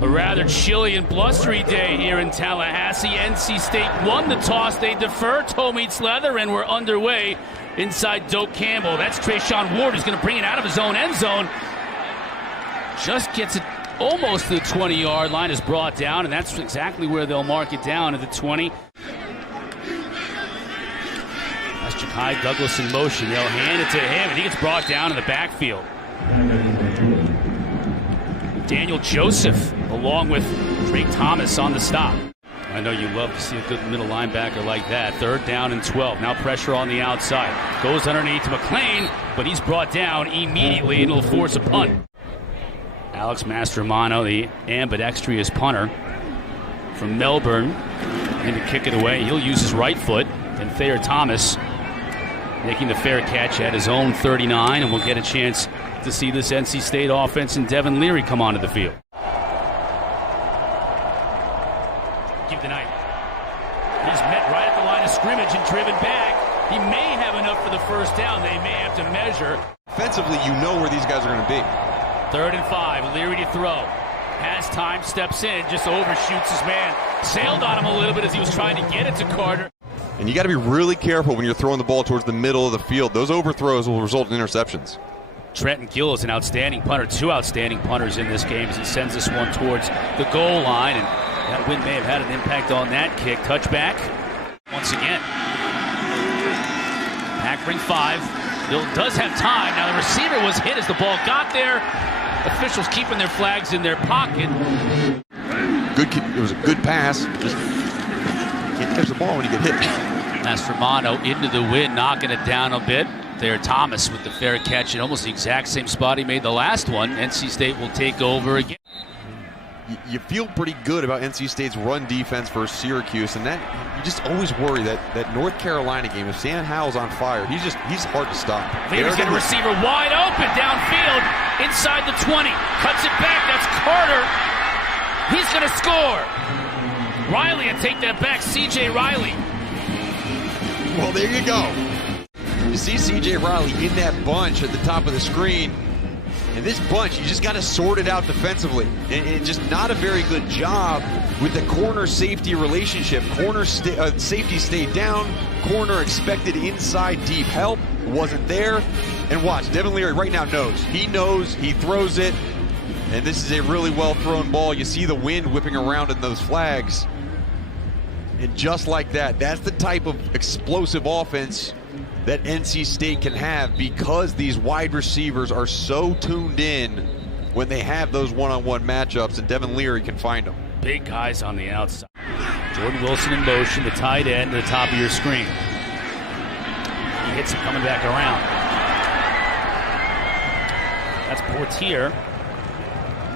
A rather chilly and blustery day here in Tallahassee. NC State won the toss. They defer. Toe meets leather, and we're underway inside Doak Campbell. That's Trayshawn Ward, who's going to bring it out of his own end zone. Just gets it almost to the 20-yard line, is brought down, and that's exactly where they'll mark it down at the 20. That's Ja'Kai Douglas in motion. They'll hand it to him, and he gets brought down in the backfield. Daniel Joseph, along with Drake Thomas on the stop. I know you love to see a good middle linebacker like that. 3rd down and 12. Now pressure on the outside. Goes underneath to McLean, but he's brought down immediately, and it'll force a punt. Alex Mastromano, the ambidextrous punter from Melbourne, and to kick it away. He'll use his right foot. And Thayer Thomas making the fair catch at his own 39, and we'll get a chance to see this NC State offense and Devin Leary come onto the field. Give the Knight. He's met right at the line of scrimmage and driven back. He may have enough for the first down. They may have to measure. Offensively, you know where these guys are going to be. 3rd and 5. Leary to throw. Has time, steps in, just overshoots his man. Sailed on him a little bit as he was trying to get it to Carter. And you got to be really careful when you're throwing the ball towards the middle of the field. Those overthrows will result in interceptions. Trenton Gill is an outstanding punter. 2 outstanding punters in this game as he sends this one towards the goal line. And that win may have had an impact on that kick. Touchback once again. Pack bring 5. Bill does have time. Now the receiver was hit as the ball got there. Officials keeping their flags in their pocket. It was a good pass. Just can't catch the ball when you get hit. Mastromano into the wind, knocking it down a bit. There, Thomas with the fair catch in almost the exact same spot he made the last one. NC State will take over again. You feel pretty good about NC State's run defense versus Syracuse, and that you just always worry that North Carolina game, if Sam Howell's on fire, he's hard to stop. Leary's got a receiver wide open downfield inside the 20. Cuts it back. That's Carter. He's going to score. Riley will take that back. C.J. Riley. Well, there you go. You see C.J. Riley in that bunch at the top of the screen. And this bunch, you just got to sort it out defensively. And just not a very good job with the corner-safety relationship. Safety stayed down. Corner expected inside deep help. Wasn't there. And watch, Devin Leary right now knows. He knows, he throws it. And this is a really well-thrown ball. You see the wind whipping around in those flags. And just like that, that's the type of explosive offense that NC State can have because these wide receivers are so tuned in when they have those one-on-one matchups, and Devin Leary can find them. Big guys on the outside. Jordan Wilson in motion, the tight end to the top of your screen. He hits it coming back around. That's Portier.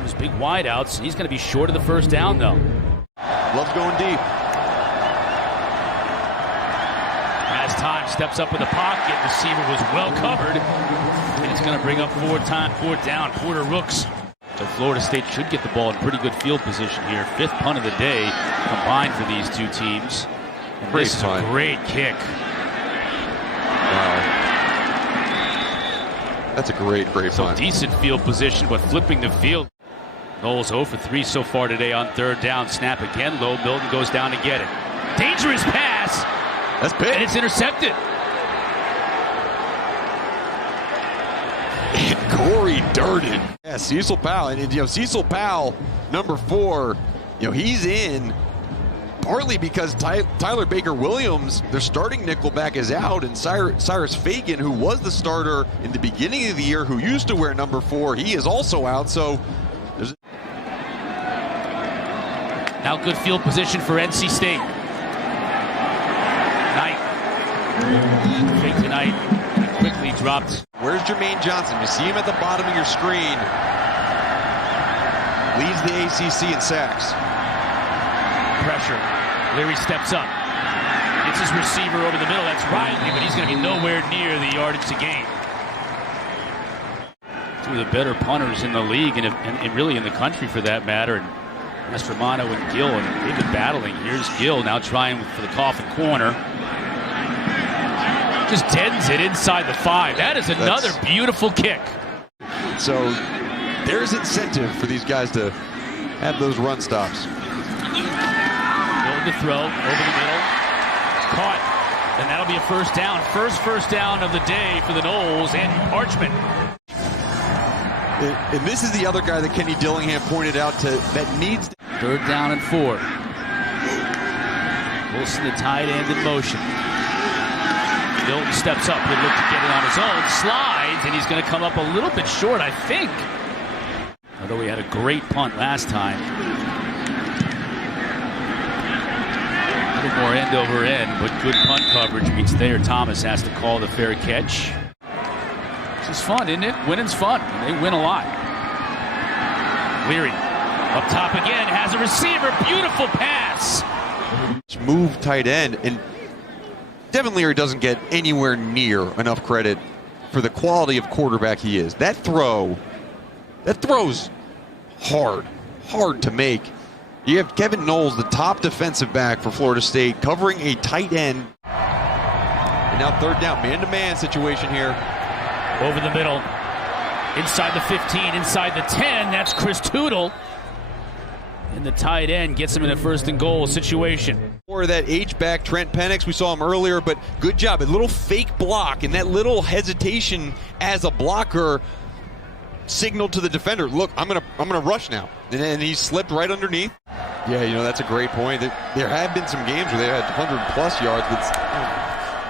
Those big wideouts. He's going to be short of the first down, though. Loves going deep. Has time, steps up in the pocket. Receiver was well covered. And it's going to bring up 4th down. Porter Rooks. So Florida State should get the ball in pretty good field position here. 5th punt of the day combined for these two teams. And this is a great kick. Wow. That's a great punt. So decent field position, but flipping the field. Knowles 0 for 3 so far today on 3rd down. Snap again low. Milton goes down to get it. Dangerous pass. That's big. And it's intercepted. And Corey Durden. Yeah, Cecil Powell. And Cecil Powell, number 4, he's in partly because Tyler Baker-Williams, their starting nickelback, is out, and Cyrus Fagan, who was the starter in the beginning of the year, who used to wear number 4, he is also out. So there's now good field position for NC State. Knight. Fake tonight. Quickly dropped. Where's Jermaine Johnson? You see him at the bottom of your screen. Leads the ACC in sacks. Pressure. Leary steps up. It's his receiver over the middle. That's Riley, but he's going to be nowhere near the yardage to gain. Two of the better punters in the league and really in the country for that matter. And Mastromano and Gill, and they've been battling. Here's Gill now trying for the coffin corner. Just deadens it inside the 5. That is another beautiful kick. So there's incentive for these guys to have those run stops. Milton to throw, over the middle. Caught. And that'll be a first down. First down of the day for the Noles and Parchment. And this is the other guy that Kenny Dillingham pointed out that needs to. Third down and 4. Wilson, the tight end, in motion. Milton steps up. Good look to get it on his own. Slides, and he's going to come up a little bit short, I think. Although he had a great punt last time. A little more end over end, but good punt coverage means Thayer Thomas has to call the fair catch. This is fun, isn't it? Winning's fun. They win a lot. Leary up top again, has a receiver. Beautiful pass. Move tight end, and Devin Leary doesn't get anywhere near enough credit for the quality of quarterback he is. That throw's hard to make. You have Kevin Knowles, the top defensive back for Florida State, covering a tight end. And now third down, man-to-man situation here. Over the middle, inside the 15, inside the 10, that's Chris Tootle. And the tight end gets him in a first and goal situation. Or that H-back, Trent Pennix, we saw him earlier, but good job. A little fake block, and that little hesitation as a blocker signaled to the defender, look, I'm gonna rush now. And then he slipped right underneath. Yeah, you know, that's a great point. There have been some games where they had 100-plus yards, but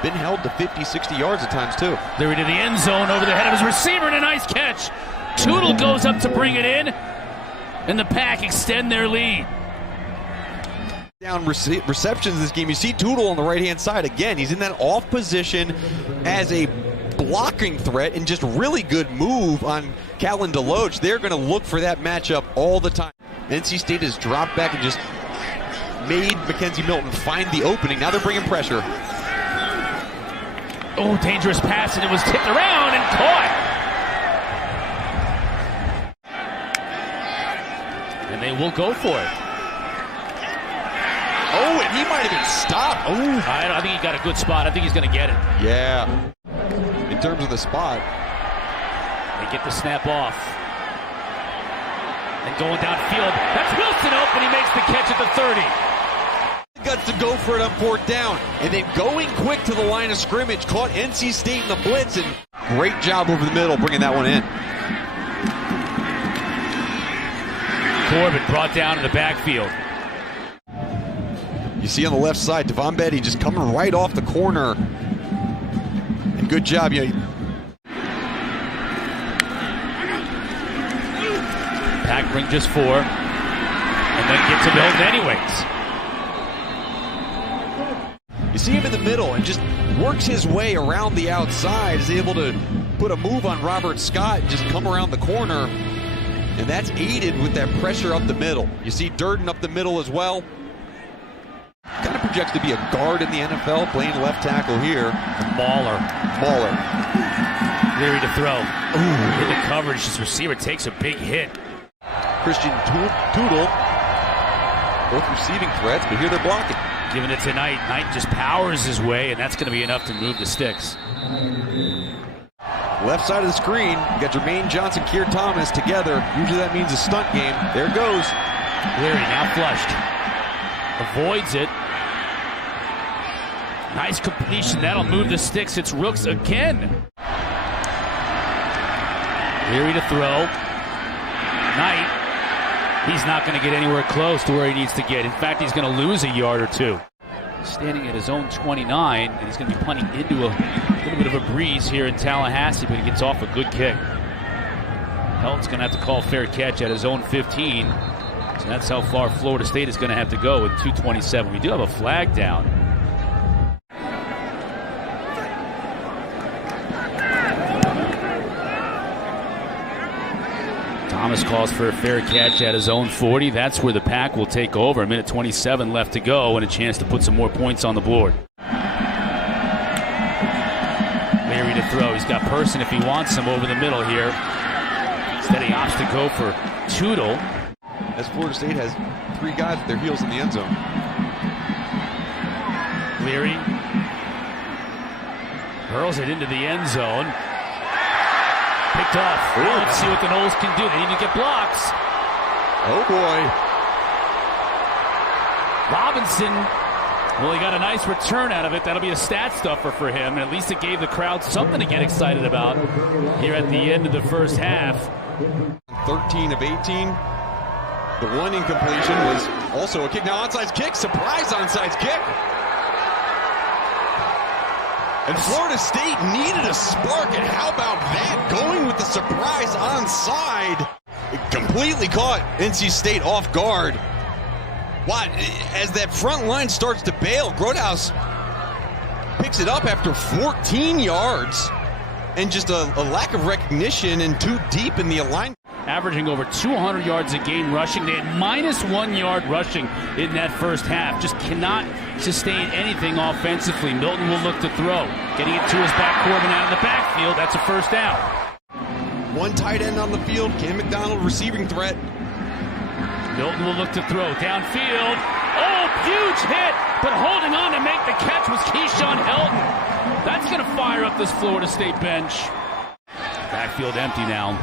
been held to 50, 60 yards at times, too. Leary to the end zone, over the head of his receiver, and a nice catch. Tootle goes up to bring it in, and the Pack extend their lead. Down receptions this game. You see Tootle on the right-hand side. Again, he's in that off position as a blocking threat, and just really good move on Callan DeLoach. They're going to look for that matchup all the time. NC State has dropped back and just made McKenzie Milton find the opening. Now they're bringing pressure. Oh, dangerous pass, and it was tipped around and caught. And they will go for it. Oh, and he might have been stopped. Oh, I think he got a good spot. I think he's going to get it. Yeah. In terms of the spot. They get the snap off. And going downfield. That's Wilson open. He makes the catch at the 30. Guts to go for it on fourth down, and then going quick to the line of scrimmage, caught NC State in the blitz, and great job over the middle bringing that one in. Corbin brought down in the backfield. You see on the left side, Devon Betty just coming right off the corner, and good job. You know, Pack bring just 4, and then get to Milton anyways. You see him in the middle and just works his way around the outside, is able to put a move on Robert Scott and just come around the corner, and that's aided with that pressure up the middle. You see Durden up the middle as well. Kind of projects to be a guard in the NFL, playing left tackle here. Mauler. Leary to throw. Ooh. In the coverage, his receiver takes a big hit. Christian Tootle, both receiving threats, but here they're blocking. Giving it to Knight. Knight just powers his way, and that's going to be enough to move the sticks. Left side of the screen, you got Jermaine Johnson, Keir Thomas together. Usually that means a stunt game. There it goes. Leary now flushed. Avoids it. Nice completion. That'll move the sticks. It's Rooks again. Leary to throw. Knight. He's not going to get anywhere close to where he needs to get. In fact, he's going to lose a yard or two. Standing at his own 29, and he's going to be punting into a little bit of a breeze here in Tallahassee, but he gets off a good kick. Helton's going to have to call fair catch at his own 15. So that's how far Florida State is going to have to go with 2:27. We do have a flag down. Thomas calls for a fair catch at his own 40. That's where the Pack will take over. A minute 27 left to go and a chance to put some more points on the board. Leary to throw. He's got Person if he wants him over the middle here. Instead he opts to go for Tootle. As Florida State has 3 guys at their heels in the end zone. Leary hurls it into the end zone. Picked off. Now let's see what the Noles can do. They need to get blocks. Oh boy. Robinson, well, he got a nice return out of it. That'll be a stat stuffer for him. And at least it gave the crowd something to get excited about here at the end of the first half. 13 of 18. The one incompletion was also a kick. Now onside kick, surprise onside kick. And Florida State needed a spark, and how about that? Going with the surprise onside. It completely caught NC State off guard. What? As that front line starts to bail, Grodhaus picks it up after 14 yards. And just a lack of recognition and too deep in the alignment. Averaging over 200 yards a game rushing. They had -1 yard rushing in that first half. Just cannot sustain anything offensively. Milton will look to throw. Getting it to his back, Corbin out of the backfield. That's a first down. One tight end on the field. Cam McDonald receiving threat. Milton will look to throw. Downfield. Oh, huge hit. But holding on to make the catch was Keyshawn Helton. That's going to fire up this Florida State bench. Backfield empty now.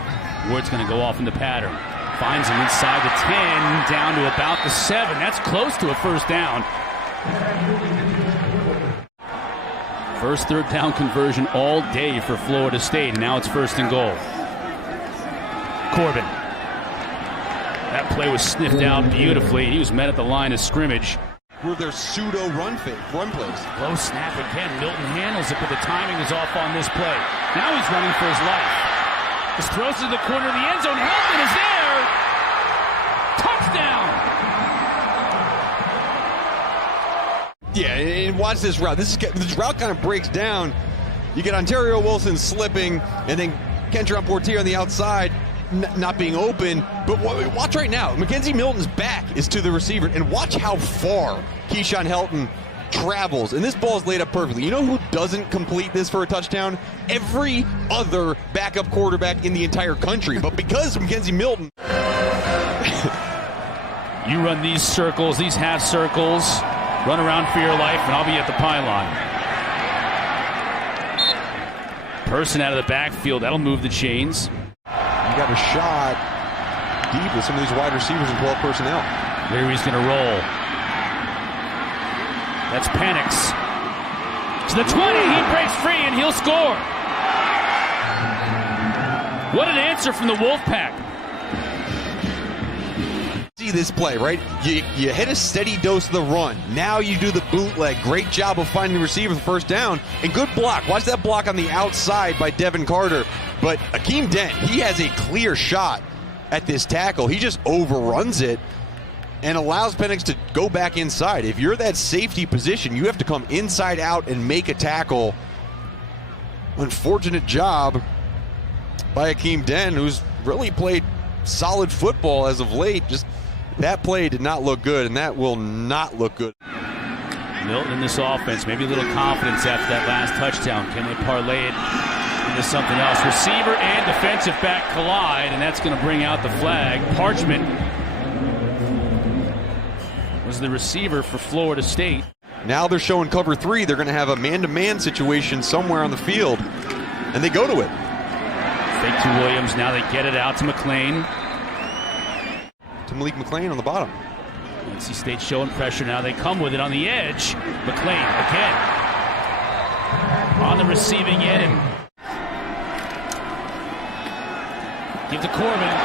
Ward's going to go off in the pattern. Finds him inside the 10, down to about the 7. That's close to a first down. First third down conversion all day for Florida State, and now it's 1st and goal. Corbin. That play was sniffed out beautifully. He was met at the line of scrimmage. Were their pseudo run plays. Close snap again. Milton handles it, but the timing is off on this play. Now he's running for his life. Just throws to the corner of the end zone. Helton is there. Touchdown. Yeah, and watch this route. This route kind of breaks down. You get Ontario Wilson slipping, and then Kentron Portier on the outside not being open. But watch right now. McKenzie Milton's back is to the receiver, and watch how far Keyshawn Helton travels, and this ball is laid up perfectly. You know who doesn't complete this for a touchdown? Every other backup quarterback in the entire country. But because McKenzie Milton... You run these circles, these half circles, run around for your life, and I'll be at the pylon. Person out of the backfield, that'll move the chains. You got a shot deep with some of these wide receivers and 12 personnel. Leary's going to roll. That's Pennix. To the 20, he breaks free and he'll score. What an answer from the Wolfpack. See this play, right? You hit a steady dose of the run. Now you do the bootleg. Great job of finding the receiver for first down. And good block. Watch that block on the outside by Devin Carter. But Akeem Dent, he has a clear shot at this tackle. He just overruns it and allows Pennix to go back inside. If you're that safety position, you have to come inside out and make a tackle. Unfortunate job by Akeem Dent, who's really played solid football as of late. Just that play did not look good, and that will not look good. Milton in this offense, maybe a little confidence after that last touchdown. Can they parlay it into something else? Receiver and defensive back collide, and that's going to bring out the flag. Parchment was the receiver for Florida State. Now they're showing cover 3. They're going to have a man-to-man situation somewhere on the field, and they go to it. Fake to Williams. Now they get it out to McLean. To Malik McLean on the bottom. NC State showing pressure now. They come with it on the edge. McLean again on the receiving end. Give to Corbin.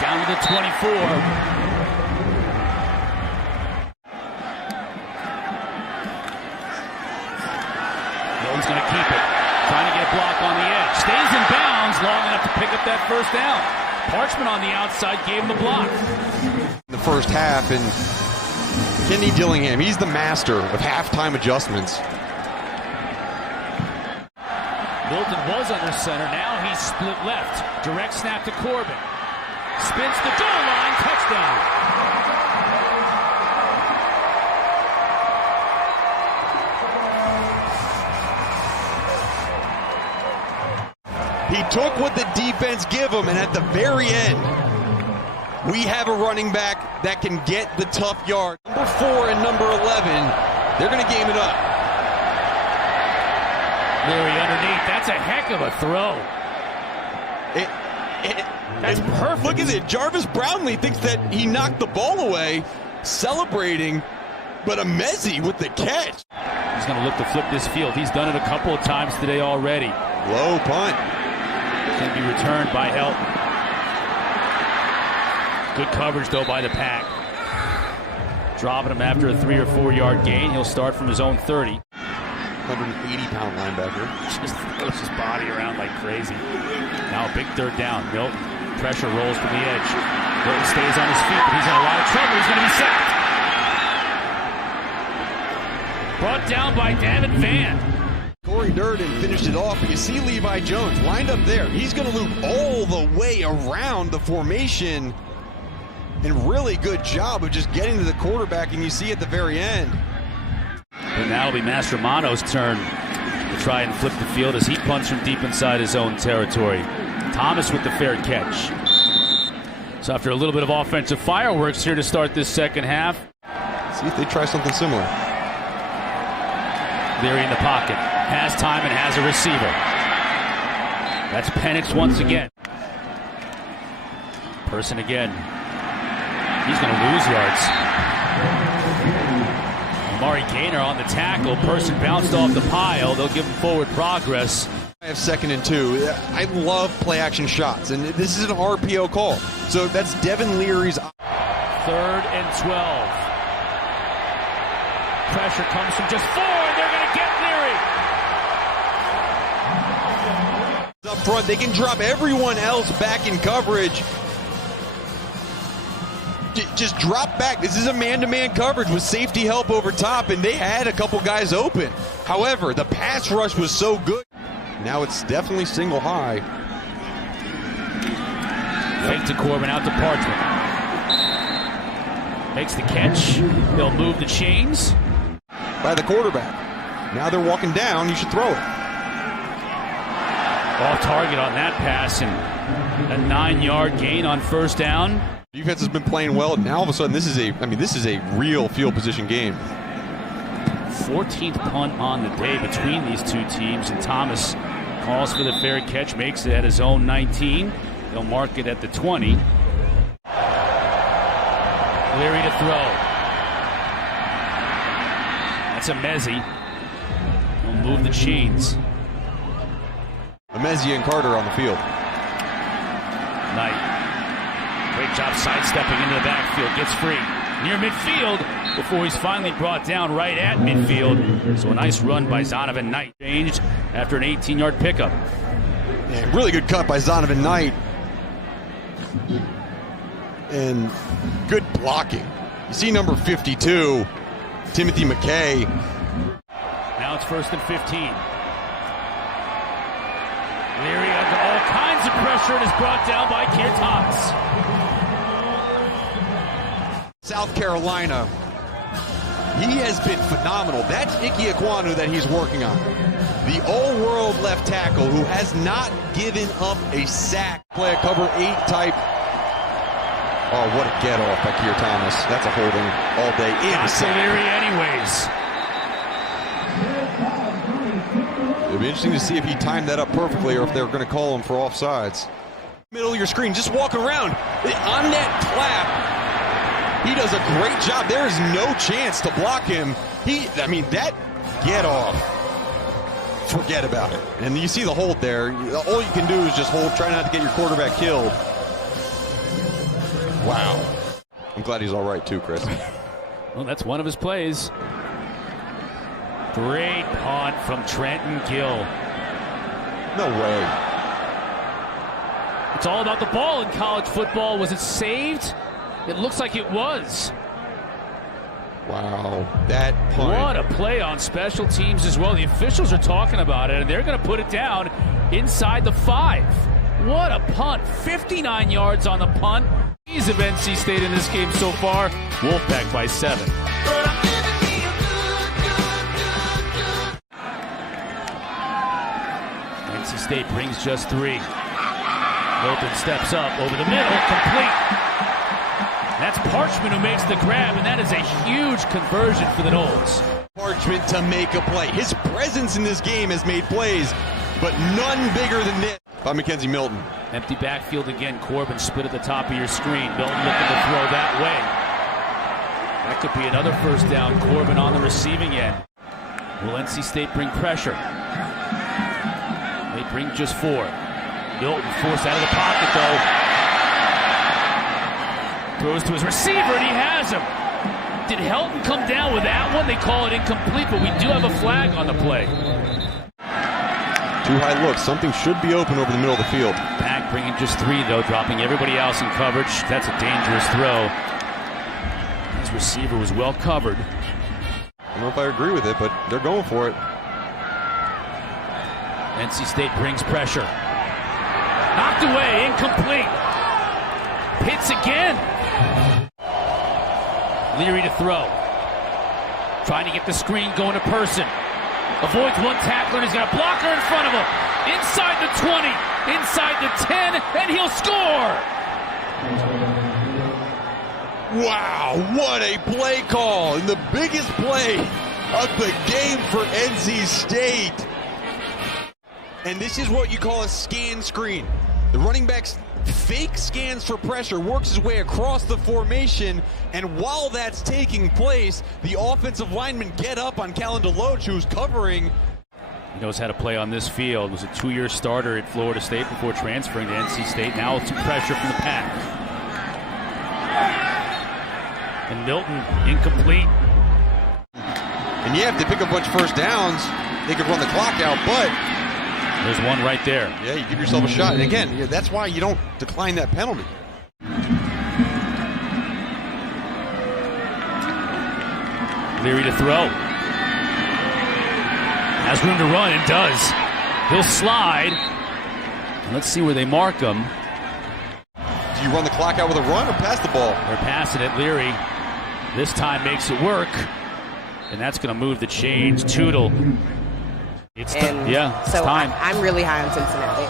Down to the 24. Milton's going to keep it. Trying to get a block on the edge. Stays in bounds long enough to pick up that first down. Parchment on the outside gave him the block. The first half, and Kenny Dillingham, he's the master of halftime adjustments. Milton was under center. Now he's split left. Direct snap to Corbin. Spins the goal line. Touchdown. He took what the defense give him, and at the very end, we have a running back that can get the tough yard. Number 4 and number 11, they're going to game it up. Leary underneath. That's a heck of a throw. That's perfect. Look at it. Jarvis Brownlee thinks that he knocked the ball away, celebrating, but McKenzie with the catch. He's going to look to flip this field. He's done it a couple of times today already. Low punt. Can be returned by Helton. Good coverage, though, by the pack. Dropping him after a 3 or 4 yard gain. He'll start from his own 30. 180-pound linebacker. Just throws his body around like crazy. Now a big third down. Milton, pressure rolls from the edge. Milton stays on his feet, but he's in a lot of trouble. He's going to be sacked. Brought down by Devin Van. Corey Durden finished it off, but you see Levi Jones lined up there. He's going to loop all the way around the formation. And really good job of just getting to the quarterback, and you see at the very end. But now it'll be Mastromanno's turn to try and flip the field as he punts from deep inside his own territory. Thomas with the fair catch. So after a little bit of offensive fireworks here to start this second half. See if they try something similar. Leary in the pocket. Has time and has a receiver. That's Pennix once again. Person again. He's going to lose yards. Amari Gaynor on the tackle. Person bounced off the pile. They'll give him forward progress. I have 2nd and 2. I love play action shots, and this is an RPO call. So that's Devin Leary's. 3rd and 12. Pressure comes from just 4, and they're going to get Leary. Up front, they can drop everyone else back in coverage. Just drop back. This is a man-to-man coverage with safety help over top, and they had a couple guys open. However, the pass rush was so good. Now it's definitely single high. Fake to Corbin, out to Parchment. Makes the catch. They'll move the chains. By the quarterback. Now they're walking down. You should throw it. Off target on that pass, and a 9-yard gain on 1st down. Defense has been playing well. Now all of a sudden, this is a real field position game. 14th punt on the day between these two teams, and Thomas calls for the fair catch, makes it at his own 19. They'll mark it at the 20. Leary to throw. That's McKenzie. He'll move the chains. McKenzie and Carter on the field. Knight. Great job sidestepping into the backfield. Gets free. Near midfield before he's finally brought down right at midfield. So a nice run by Zonovan Knight. Changed after an 18-yard pickup. Yeah, really good cut by Zonovan Knight. And good blocking. You see number 52, Timothy McKay. Now it's 1st and 15. Leary under all kinds of pressure and is brought down by Keir Thomas. South Carolina. He has been phenomenal. That's Ike Ekwonu that he's working on. The all-world left tackle who has not given up a sack. Play a cover 8 type. Oh, what a get-off by Keir Thomas. That's a holding all day. Got to Leary anyways. It'll be interesting to see if he timed that up perfectly or if they're going to call him for offsides. Middle of your screen, just walk around. On that clap, he does a great job. There is no chance to block him. That get off. Forget about it. And you see the hold there. All you can do is just hold, try not to get your quarterback killed. Wow. I'm glad he's all right too, Chris. Well, that's one of his plays. Great punt from Trenton Gill. No way. It's all about the ball in college football. Was it saved? It looks like it was. Wow, that punt. What a play on special teams as well. The officials are talking about it, and they're going to put it down inside the 5. What a punt. 59 yards on the punt. Of NC State in this game so far. Wolfpack by 7. NC State brings just 3. Milton steps up over the middle, complete. That's Parchment who makes the grab, and that is a huge conversion for the Noles. Parchment to make a play. His presence in this game has made plays, but none bigger than this. by McKenzie Milton. Empty backfield again. Corbin split at the top of your screen. Milton looking to throw that way. That could be another first down. Corbin on the receiving end. Will NC State bring pressure? They bring just 4. Milton forced out of the pocket though. Throws to his receiver and he has him. Did Helton come down with that one? They call it incomplete, but we do have a flag on the play. Too high look. Something should be open over the middle of the field. Pack bringing just 3 though, dropping everybody else in coverage. That's a dangerous throw. His receiver was well covered. I don't know if I agree with it, but they're going for it. NC State brings pressure. Knocked away, incomplete. Pitts again. Leary to throw. Trying to get the screen going to Person. Avoids one tackler and he's got a blocker in front of him. Inside the 20, inside the 10, and he'll score! Wow, what a play call! And the biggest play of the game for NC State. And this is what you call a scan screen. The running back's fake scans for pressure, works his way across the formation, and while that's taking place, the offensive linemen get up on Callan DeLoach, who's covering. He knows how to play on this field. Was a 2-year starter at Florida State before transferring to NC State. Now with some pressure from the pack. And Milton, incomplete. And yeah, if they pick up a bunch of first downs, they could run the clock out, but there's one right there. yeah, you give yourself a shot. And again, that's why you don't decline that penalty. Leary to throw. Has room to run and does. He'll slide. And let's see where they mark him. Do you run the clock out with a run or pass the ball? They're passing it. Leary this time makes it work. And that's going to move the chains. Tootle. It's time. I'm really high on Cincinnati.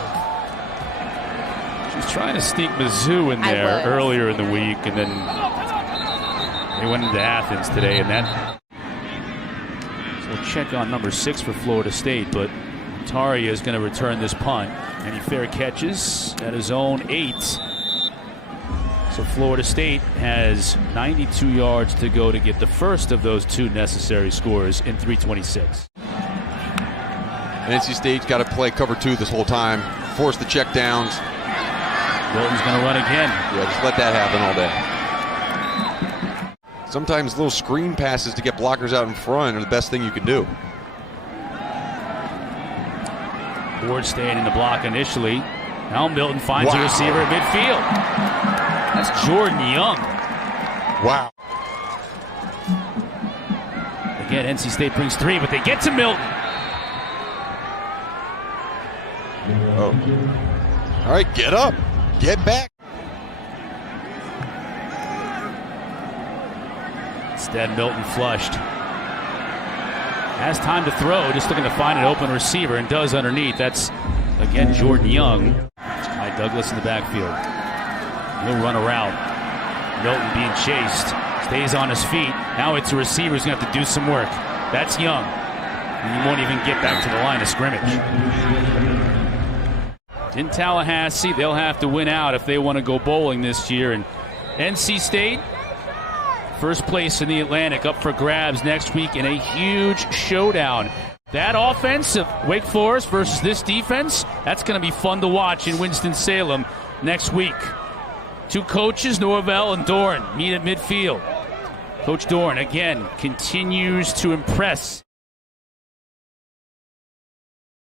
She was trying to sneak Mizzou in there earlier in the week, and then they went into Athens today, and that. So we'll check on number 6 for Florida State, but Taria is going to return this punt. Any fair catches at his own 8. So Florida State has 92 yards to go to get the first of those 2 necessary scores in 3:26. NC State's got to play cover 2 this whole time, force the check downs. Milton's going to run again. Yeah, just let that happen all day. Sometimes little screen passes to get blockers out in front are the best thing you can do. Ward staying in the block initially. Now Milton finds a receiver at midfield. That's Jordan Young. Wow. Again, NC State brings 3, but they get to Milton. Oh. All right, get up. Get back. Instead, Milton flushed. Has time to throw, just looking to find an open receiver, and does underneath. That's, again, Jordan Young. By Douglas in the backfield. He'll run a route. Milton being chased. Stays on his feet. Now it's a receiver who's going to have to do some work. That's Young. And he won't even get back to the line of scrimmage. In Tallahassee, they'll have to win out if they want to go bowling this year. And NC State, first place in the Atlantic, up for grabs next week in a huge showdown. That offense of Wake Forest versus this defense, that's going to be fun to watch in Winston-Salem next week. 2 coaches, Norvell and Doran, meet at midfield. Coach Doran, again, continues to impress.